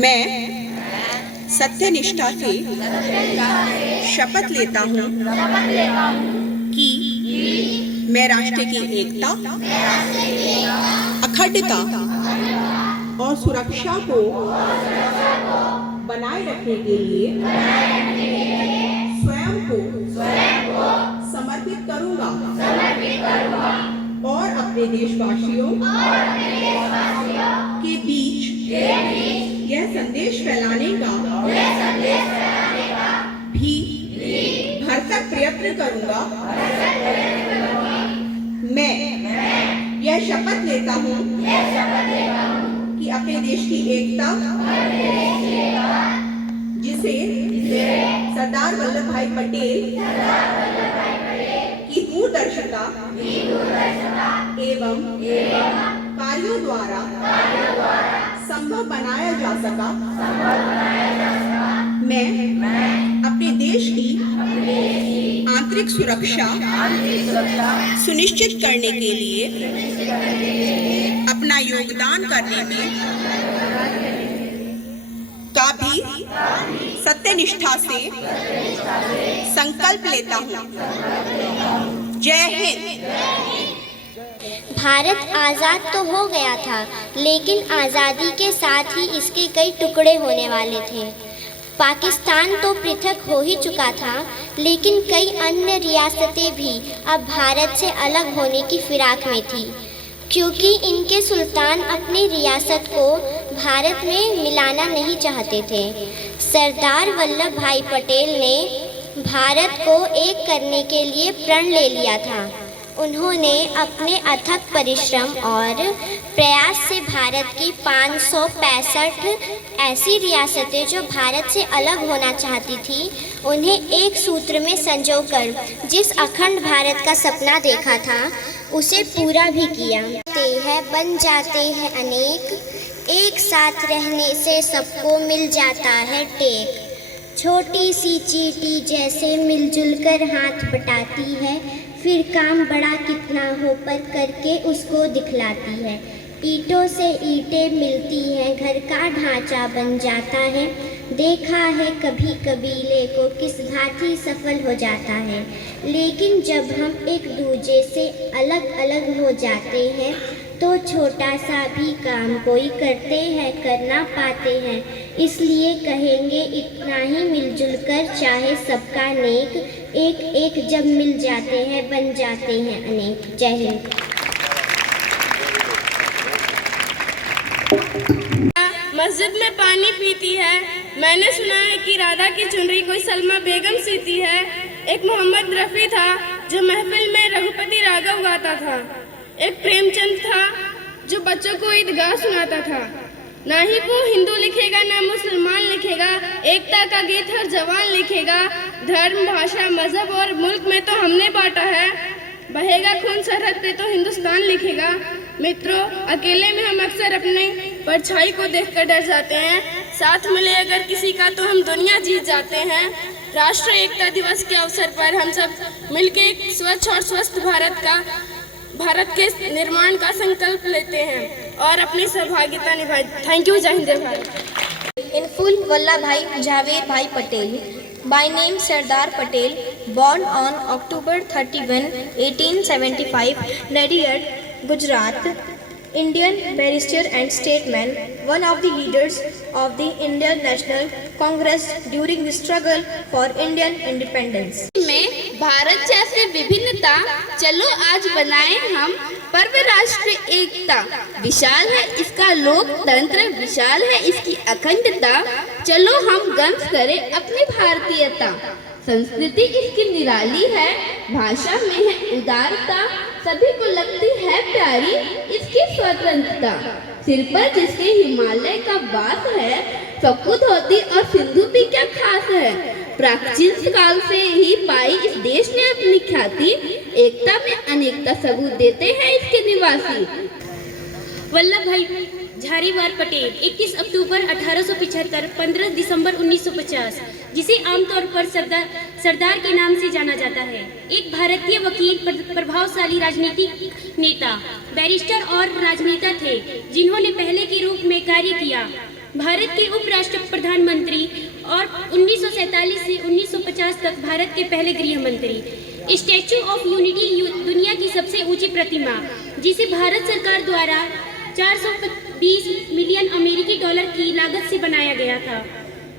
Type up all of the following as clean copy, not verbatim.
मैं सत्यनिष्ठा से शपथ लेता हूँ कि मैं राष्ट्र की एकता, अखंडता और सुरक्षा को बनाए रखने के लिए स्वयं को समर्पित करूँगा और अपने देशवासियों के बीच यह संदेश फैलाने का भी भरसक प्रयत्न करूँगा। मैं यह शपथ लेता हूँ कि अपने देश की एकता, जिसे सरदार वल्लभ भाई पटेल की दूरदर्शिता एवं कार्यों द्वारा संभव बनाया जा सका, मैं अपने देश की आंतरिक सुरक्षा सुनिश्चित करने के लिए अपना योगदान करने में का भी सत्यनिष्ठा से संकल्प लेता हूँ। जय हिंद। भारत आज़ाद तो हो गया था, लेकिन आज़ादी के साथ ही इसके कई टुकड़े होने वाले थे। पाकिस्तान तो पृथक हो ही चुका था, लेकिन कई अन्य रियासतें भी अब भारत से अलग होने की फिराक में थी, क्योंकि इनके सुल्तान अपनी रियासत को भारत में मिलाना नहीं चाहते थे। सरदार वल्लभ भाई पटेल ने भारत को एक करने के लिए प्रण ले लिया था। उन्होंने अपने अथक परिश्रम और प्रयास से भारत की 565 ऐसी रियासतें जो भारत से अलग होना चाहती थी, उन्हें एक सूत्र में संजोकर जिस अखंड भारत का सपना देखा था, उसे पूरा भी किया। बन जाते हैं अनेक, एक साथ रहने से सबको मिल जाता है टेक। छोटी सी चींटी जैसे मिलजुल कर हाथ बटाती है, फिर काम बड़ा कितना हो पर करके उसको दिखलाती है। ईंटों से ईंटें मिलती हैं, घर का ढांचा बन जाता है। देखा है कभी कबीले को किस भांति सफल हो जाता है, लेकिन जब हम एक दूजे से अलग अलग हो जाते हैं तो छोटा सा भी काम कोई करते हैं, करना पाते हैं। इसलिए कहेंगे इतना ही मिलजुल कर चाहे सबका नेक, एक एक जब मिल जाते हैं बन जाते हैं अनेक। जय हिंद। मस्जिद में पानी पीती है, मैंने सुना है कि राधा की चुनरी कोई सलमा बेगम सीती है। एक मोहम्मद रफ़ी था जो महफिल में रघुपति राघव गाता था। एक प्रेमचंद था जो बच्चों को ईदगाह सुनाता था। ना ही वो हिंदू लिखेगा ना मुसलमान लिखेगा, एकता का गीत हर जवान लिखेगा। धर्म, भाषा, मजहब और मुल्क में तो हमने बांटा है, बहेगा खून सरहद पे तो हिंदुस्तान लिखेगा। मित्रों, अकेले में हम अक्सर अपने परछाई को देखकर डर जाते हैं, साथ मिले अगर किसी का तो हम दुनिया जीत जाते हैं। राष्ट्रीय एकता दिवस के अवसर पर हम सब मिलकर एक स्वच्छ और स्वस्थ भारत के निर्माण का संकल्प लेते हैं और अपनी सहभागिता निभाएं। Thank you. जय Hind Bharat. In full, Vallabhbhai Jhaved Patel. By name Sardar Patel, born on October 31, 1875, Nadiad, Gujarat, Indian barrister and statesman, one of the leaders of the Indian National Congress during the struggle for Indian independence. में भारत जैसे विभिन्नता, चलो आज बनाएं हम पर्व राष्ट्रीय एकता। विशाल है इसका लोकतंत्र, विशाल है इसकी अखंडता, चलो हम गर्व करें अपनी भारतीयता। संस्कृति इसकी निराली है, भाषा में है उदारता, सभी को लगती है प्यारी इसकी स्वतंत्रता। सिर पर जिसके हिमालय का वास है, सबको धोती और सिंधु भी क्या खास है। प्राचीन काल से ही पाई इस देश ने अपनी ख्याति, एकता में अनेकता सबूत देते हैं इसके निवासी। वल्लभ भाई झारीवाल पटेल 21 अक्टूबर 1875, 15 दिसंबर 1950, जिसे आमतौर पर सरदार के नाम से जाना जाता है, एक भारतीय वकील, प्रभावशाली राजनीतिक नेता, बैरिस्टर और राजनेता थे, जिन्होंने पहले के रूप में कार्य किया। भारत के उप प्रधानमंत्री और 1947 से 1950 तक भारत के पहले गृह मंत्री। स्टैचू ऑफ यूनिटी दुनिया की सबसे ऊंची प्रतिमा, जिसे भारत सरकार द्वारा 420 मिलियन अमेरिकी डॉलर की लागत से बनाया गया था।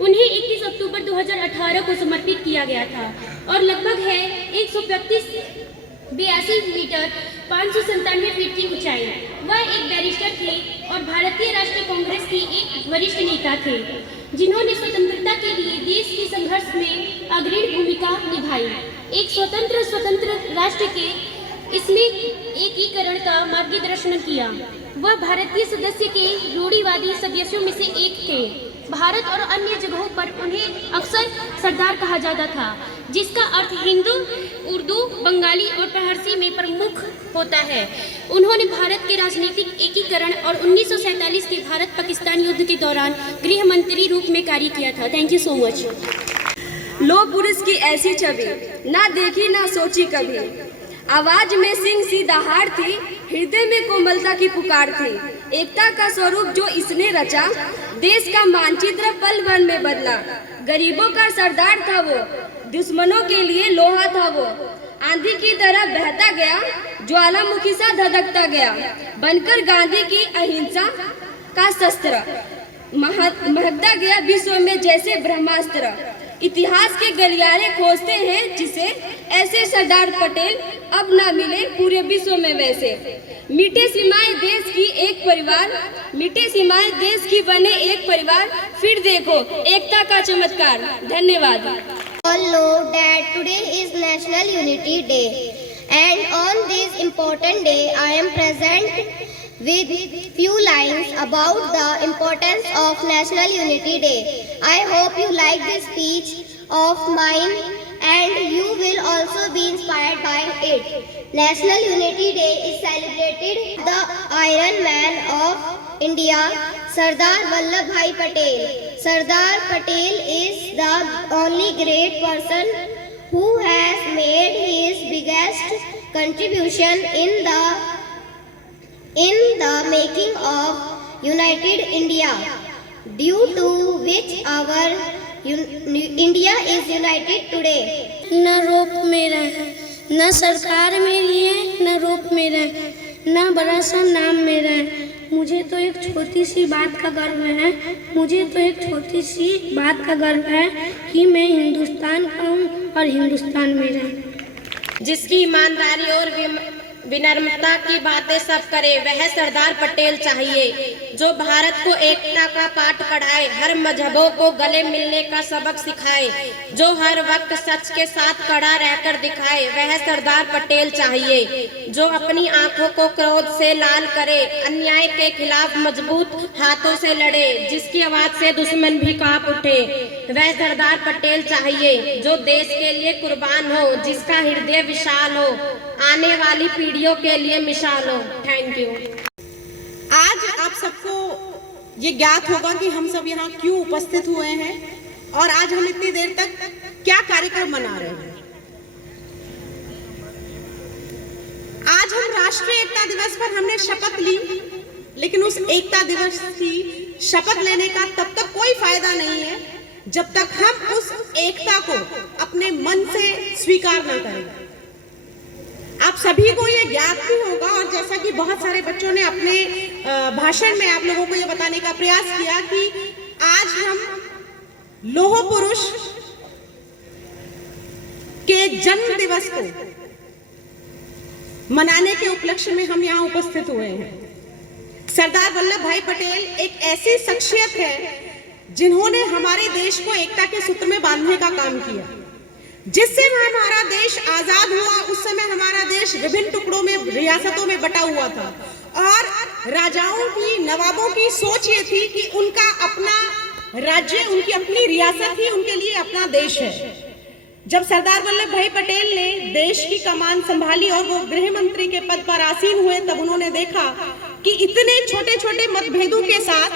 उन्हें 21 अक्टूबर 2018 को समर्पित किया गया था और लगभग है 182 मीटर 597 फीट की ऊंचाई। वह एक बैरिस्टर थे और भारतीय राष्ट्रीय कांग्रेस के एक वरिष्ठ नेता थे, जिन्होंने स्वतंत्रता के लिए देश के संघर्ष में अग्रणी भूमिका निभाई। एक स्वतंत्र राष्ट्र के इसमें एकीकरण का मार्गदर्शन किया। वह भारतीय सदस्य के रूढ़िवादी सदस्यों में से एक थे। भारत और अन्य जगहों पर उन्हें अक्सर सरदार कहा जाता था, जिसका अर्थ हिंदू, उर्दू, बंगाली और फारसी में प्रमुख होता है। उन्होंने भारत के राजनीतिक एकीकरण और 1947 के भारत पाकिस्तान युद्ध के दौरान गृह मंत्री रूप में कार्य किया था। Thank you so much. लो पुरुष की ऐसी छवि ना देखी ना सोची कभी, आवाज में सिंह सी दहाड़ थी, हृदय में कोमलता की पुकार थी। एकता का स्वरूप जो इसने रचा, देश का मानचित्र पल भर में बदला। गरीबों का सरदार था वो, दुश्मनों के लिए लोहा था वो। आंधी की तरह बहता गया, ज्वालामुखी सा धधकता गया, बनकर गांधी की अहिंसा का शस्त्र महकता गया विश्व में जैसे ब्रह्मास्त्र। इतिहास के गलियारे खोजते हैं जिसे ऐसे सरदार पटेल अब ना मिले पूरे विश्व में वैसे। मीठे सीमाएं देश की एक परिवार, मीठे सीमाएं देश की बने एक परिवार, फिर देखो एकता का चमत्कार। धन्यवाद। All know that today is National Unity Day, and on this important day I am present with few lines about the importance of National Unity Day. I hope you like this speech of mine and you will also be inspired by it. National Unity Day is celebrated the Iron Man of India, Sardar Vallabhbhai Patel. Sardar Patel is the only great person who has made his biggest contribution in the making of United India, due to which our India is united today. न रोप मेरा है, न सरकार मेरी है, न रोप मेरा है, न बड़ा सा नाम मेरा है। मुझे तो एक छोटी सी बात का गर्व है, मुझे तो एक छोटी सी बात का गर्व है कि मैं हिंदुस्तान का हूँ और हिंदुस्तान मेरा है। जिसकी ईमानदारी और विनम्रता की बातें सब करे, वह सरदार पटेल चाहिए। जो भारत को एकता का पाठ पढ़ाए, हर मजहबों को गले मिलने का सबक सिखाए, जो हर वक्त सच के साथ खड़ा रहकर दिखाए, वह सरदार पटेल चाहिए। जो अपनी आंखों को क्रोध से लाल करे, अन्याय के खिलाफ मजबूत हाथों से लड़े, जिसकी आवाज से दुश्मन भी कांप उठे, वह सरदार पटेल चाहिए। जो देश के लिए कुर्बान हो, जिसका हृदय विशाल हो, आने वाली पीढ़ियों के लिए मिसाल हो। Thank you. आज आप सबको ये ज्ञात होगा कि हम सब यहाँ क्यों उपस्थित हुए हैं और आज हम इतनी देर तक क्या कार्यक्रम मना रहे हैं। आज हम राष्ट्रीय एकता दिवस पर हमने शपथ ली, लेकिन उस एकता दिवस की शपथ लेने का तब तक कोई फायदा नहीं है जब तक हम उस एकता को अपने मन से स्वीकार न करें। आप सभी को ये ज्ञात भी होगा, और जैसा कि बहुत सारे बच्चों ने अपने भाषण में आप लोगों को ये बताने का प्रयास किया कि आज हम लौह पुरुष के जन्म दिवस को मनाने के उपलक्ष्य में हम यहाँ उपस्थित हुए हैं। सरदार वल्लभ भाई पटेल एक ऐसी शख्सियत है जिन्होंने हमारे देश को एकता के सूत्र में बांधने का काम किया। जिससे हमारा देश आजाद हुआ, उस समय हमारा देश विभिन्न टुकड़ों में, रियासतों में बटा हुआ था, और राजाओं की, नवाबों की सोच ये थी कि उनका अपना राज्य, उनकी अपनी रियासत ही उनके लिए अपना देश है। जब सरदार वल्लभ भाई पटेल ने देश की कमान संभाली और वो गृह मंत्री के पद पर आसीन हुए, तब उन्होंने देखा कि इतने छोटे छोटे मतभेदों के साथ,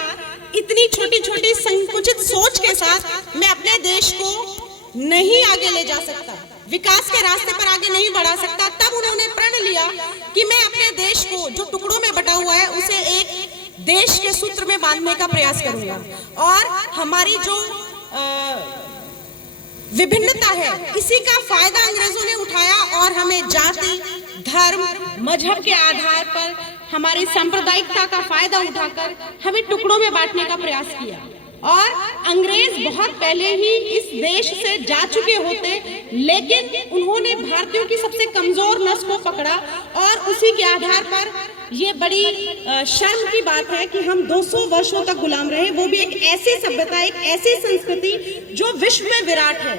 इतनी छोटी छोटी संकुचित सोच के साथ मैं अपने देश को नहीं आगे ले जा सकता, विकास के रास्ते पर आगे नहीं बढ़ा सकता। तब उन्होंने प्रण लिया कि मैं अपने देश को, जो टुकड़ों में बटा हुआ है, उसे एक देश के सूत्र में बांधने का प्रयास करूंगा। और हमारी जो विभिन्नता है, इसी का फायदा अंग्रेजों ने उठाया और हमें जाति, धर्म, मजहब के आधार पर हमारी सांप्रदायिकता का फायदा उठाकर हमें टुकड़ों में बांटने का प्रयास किया। और अंग्रेज बहुत पहले ही इस देश से जा चुके होते, लेकिन उन्होंने भारतीयों की सबसे कमजोर नस को पकड़ा और उसी के आधार पर ये बड़ी शर्म की बात है कि हम 200 वर्षों तक गुलाम रहे, वो भी एक ऐसी सभ्यता, एक ऐसी संस्कृति जो विश्व में विराट है।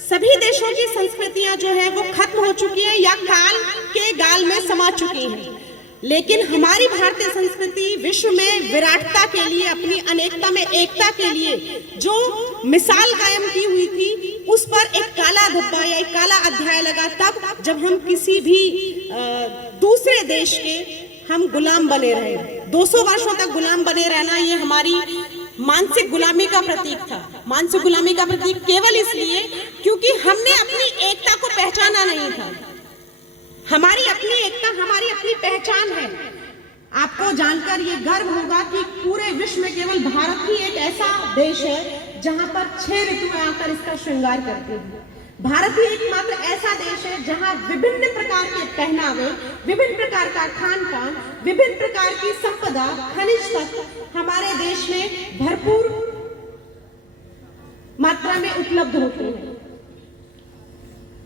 सभी देशों की संस्कृतियां जो है वो खत्म हो चुकी है या काल के गाल में समा चुकी हैं, लेकिन हमारी भारतीय संस्कृति विश्व में विराटता के लिए, अपनी अनेकता में एकता के लिए जो मिसाल कायम की हुई थी, उस पर एक काला धब्बा या एक काला अध्याय लगा तब जब हम किसी भी दूसरे देश के हम गुलाम बने रहे। 200 वर्षों तक गुलाम बने रहना ये हमारी मानसिक गुलामी का प्रतीक था। मानसिक गुलामी का प्रतीक केवल इसलिए क्योंकि हमने अपनी एकता को पहचाना नहीं था। हमारी अपनी एकता, हमारी अपनी पहचान है। आपको जानकर ये गर्व होगा कि पूरे विश्व में केवल भारत ही एक ऐसा देश है जहां पर 6 ऋतुएं आकर इसका श्रृंगार करती हैं। भारत ही एकमात्र ऐसा देश है जहां विभिन्न प्रकार के पहनावे, विभिन्न प्रकार का खान पान, विभिन्न प्रकार की संपदा, खनिज तत्व हमारे देश में भरपूर मात्रा में उपलब्ध होते हैं।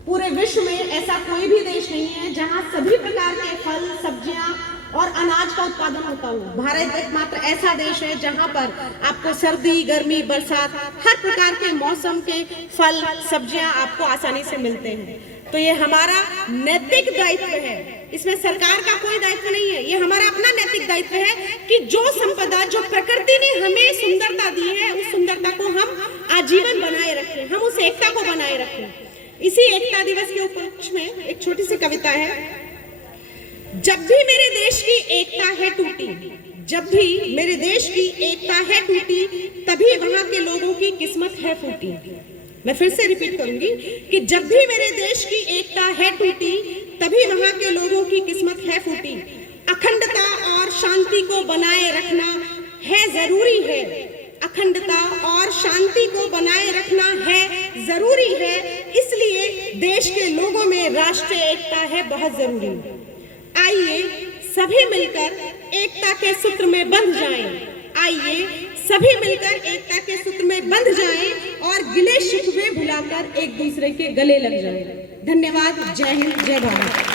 पूरे विश्व में ऐसा कोई भी देश नहीं है जहां सभी प्रकार के फल, सब्जियां और अनाज का उत्पादन होता हो। भारत एकमात्र ऐसा देश है जहां पर आपको सर्दी, गर्मी, बरसात, हर प्रकार के मौसम के फल, सब्जियां आपको आसानी से मिलते हैं। तो ये हमारा नैतिक दायित्व है, इसमें सरकार का कोई दायित्व नहीं है। ये हमारा अपना नैतिक दायित्व है कि जो संपदा, जो प्रकृति ने हमें सुंदरता दी है, उस सुंदरता को हम आजीवन बनाए रखें, हम उस एकता को बनाए रखें। इसी एकता दिवस के उपलक्ष्य में एक छोटी सी कविता है। जब भी मेरे देश की एकता है टूटी, जब भी मेरे देश की एकता है टूटी, तभी वहां के लोगों की किस्मत है फूटी। मैं फिर से रिपीट करूंगी कि जब भी मेरे देश की एकता है टूटी, तभी वहां के लोगों की किस्मत है फूटी। अखंडता और शांति को बनाए रखना है जरूरी है, अखंडता और शांति को बनाए रखना है जरूरी है, इसलिए देश के लोगों में राष्ट्रीय एकता है बहुत जरूरी। आइए सभी मिलकर एकता के सूत्र में बंध जाएं, आइए सभी मिलकर एकता के सूत्र में बंध जाएं और गिले शिकवे भुलाकर एक दूसरे के गले लग जाएं। धन्यवाद। जय हिंद, जय भारत।